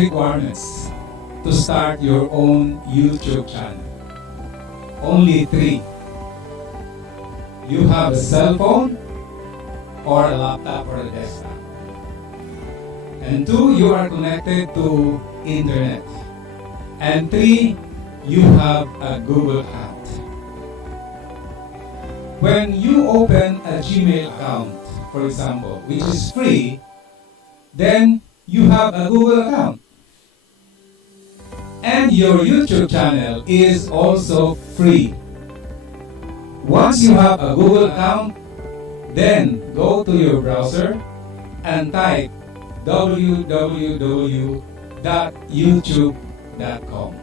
requirements to start your own YouTube channel. Only three. You have a cell phone or a laptop or a desktop. And two, you are connected to internet. And three, you have a Google account. When you open a Gmail account, for example, which is free, then you have a Google account. And your YouTube channel is also free. Once you have a Google account, then go to your browser and type www.youtube.com.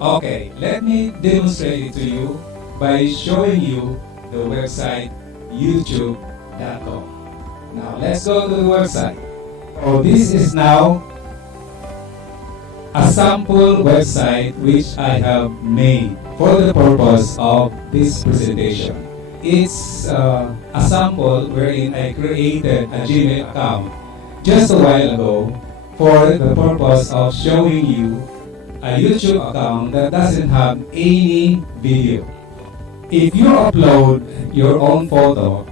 Okay, let me demonstrate it to you by showing you the website youtube.com. Now let's go to the website. So this is now a sample website which I have made for the purpose of this presentation. It's a sample wherein I created a Gmail account just a while ago for the purpose of showing you a YouTube account that doesn't have any video. If you upload your own photo,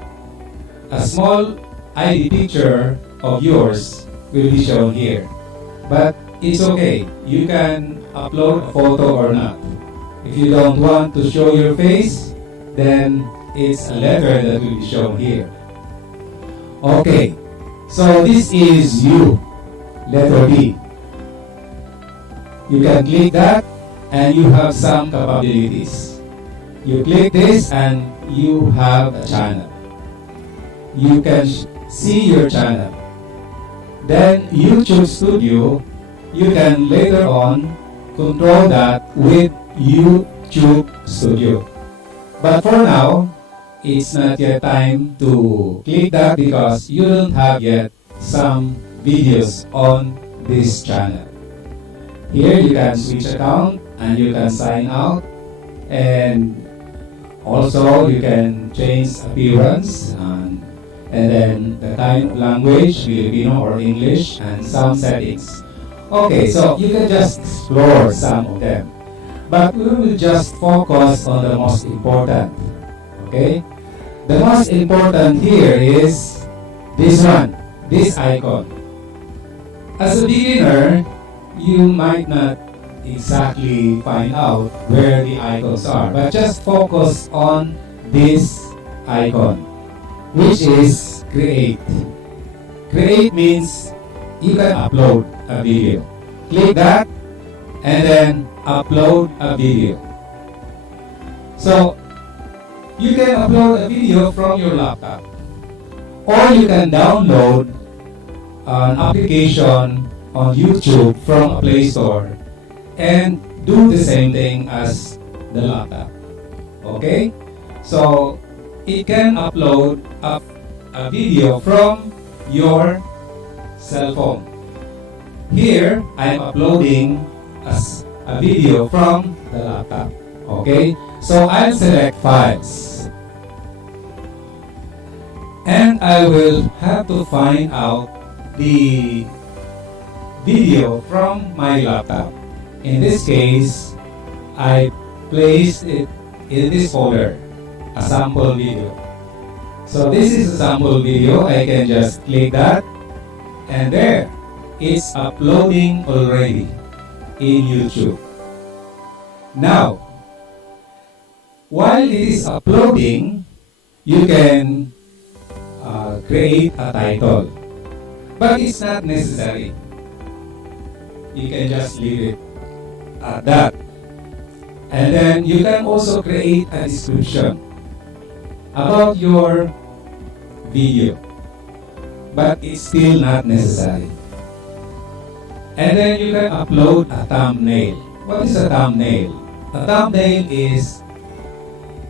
a small ID picture of yours will be shown here. But it's okay, you can upload a photo or not. If you don't want to show your face, then it's a letter that will be shown here. Okay, so this is you, letter B. You can click that and you have some capabilities. You click this and you have a channel. You can see your channel. Then YouTube Studio, you can later on control that with YouTube Studio. But for now, it's not yet time to click that because you don't have yet some videos on this channel. Here you can switch account and you can sign out, and also you can change appearance and then the kind of language, Filipino or English, and some settings. Okay, so you can just explore some of them. But we will just focus on the most important. Okay? The most important here is this one, this icon. As a beginner, you might not exactly find out where the icons are, but just focus on this icon, which is create. Create means you can upload a video. Click that and then upload a video. So you can upload a video from your laptop, or you can download an application on YouTube from a Play Store and do the same thing as the laptop. Okay? So it can upload a video from your cell phone. Here, I'm uploading a video from the laptop. Okay? So I'll select files. And I will have to find out the video from my laptop. In this case, I placed it in this folder, a sample video. So this is a sample video. I can just click that, and there, it's uploading already in YouTube. Now, while it is uploading, you can create a title, but it's not necessary. You can just leave it at that. And then you can also create a description about your video, but it's still not necessary. And then you can upload a thumbnail. What is a thumbnail? A thumbnail is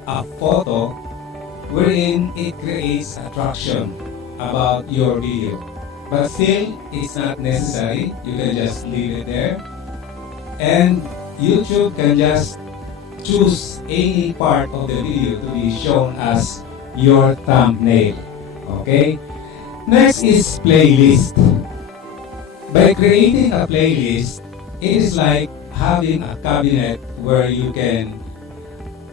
a photo wherein it creates attraction about your video. But still, it's not necessary. You can just leave it there. And YouTube can just choose any part of the video to be shown as your thumbnail. Okay? Next is playlist. By creating a playlist, it is like having a cabinet where you can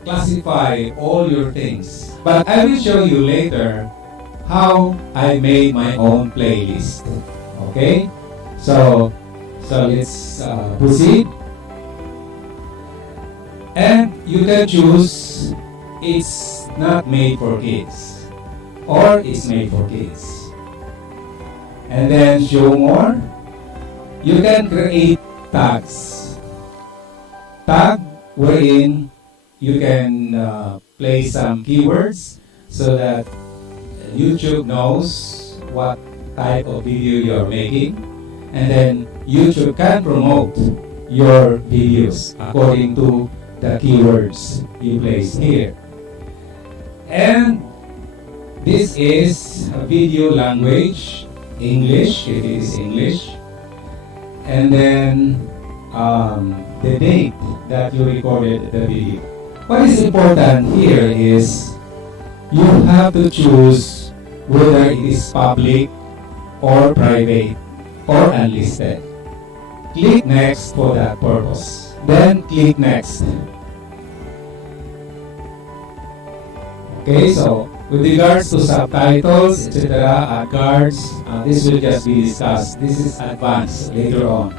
classify all your things. But I will show you later how I made my own playlist. Okay? So let's proceed. And you can choose it's not made for kids or it's made for kids. And then show more. You can create tags. Tag wherein you can place some keywords so that YouTube knows what type of video you're making, and then YouTube can promote your videos according to the keywords you place here. And this is a video language, English, if it is English, and then the date that you recorded the video. What is important here is you have to choose whether it is public or private or unlisted. Click next for that purpose. Then click next. Okay, so with regards to subtitles, etc., cards, this will just be discussed. This is advanced later on.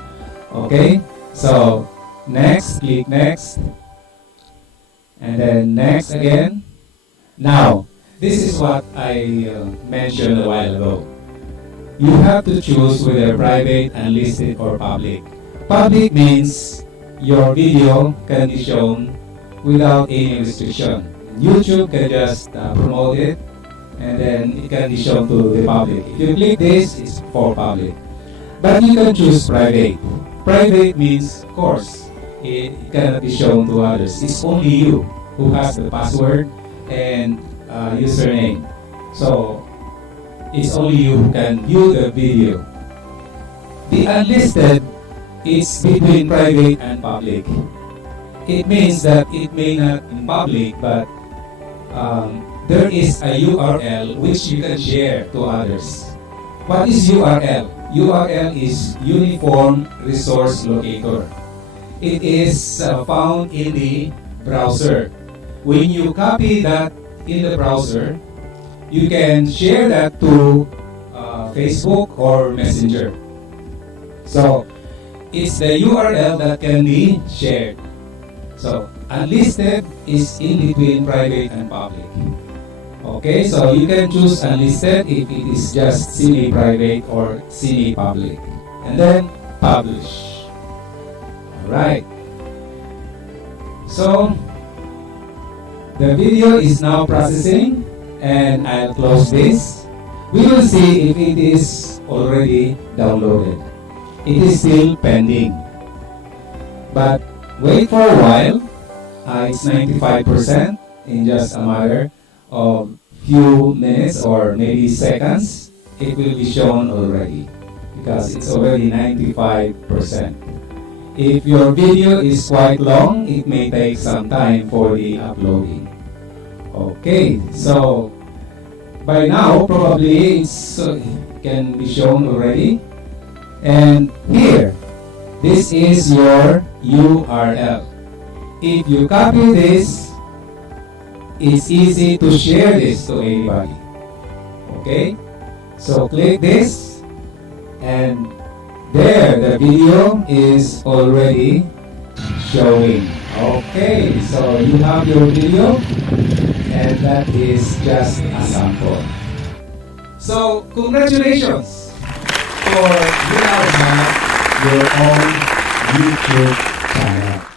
Okay, so next, click next, and then next again. Now, this is what I mentioned a while ago. You have to choose whether private, unlisted, or public. Public means your video can be shown without any restriction. YouTube can just promote it, and then it can be shown to the public. If you click this, it's for public. But you can choose private. Private means, of course, it cannot be shown to others. It's only you who has the password and username. So it's only you who can view the video. The unlisted is between private and public. It means that it may not be public, but there is a URL which you can share to others. What is URL? URL is Uniform Resource Locator. It is found in the browser. When you copy that in the browser, you can share that to Facebook or Messenger. So it's the URL that can be shared. So unlisted is in between private and public. Okay, so you can choose unlisted if it is just semi-private or semi-public. And then publish. Alright. So the video is now processing, and I'll close this. We will see if it is already downloaded. It is still pending. But wait for a while. It's 95%. In just a matter of few minutes or maybe seconds, it will be shown already because it's already 95%. If your video is quite long, it may take some time for the uploading. Okay, so by now probably it can be shown already. And here, this is your URL. If you copy this, it's easy to share this to anybody. Okay? So click this, and there the video is already showing. Okay, so you have your video, and that is just a sample. So congratulations for you now have your own YouTube channel.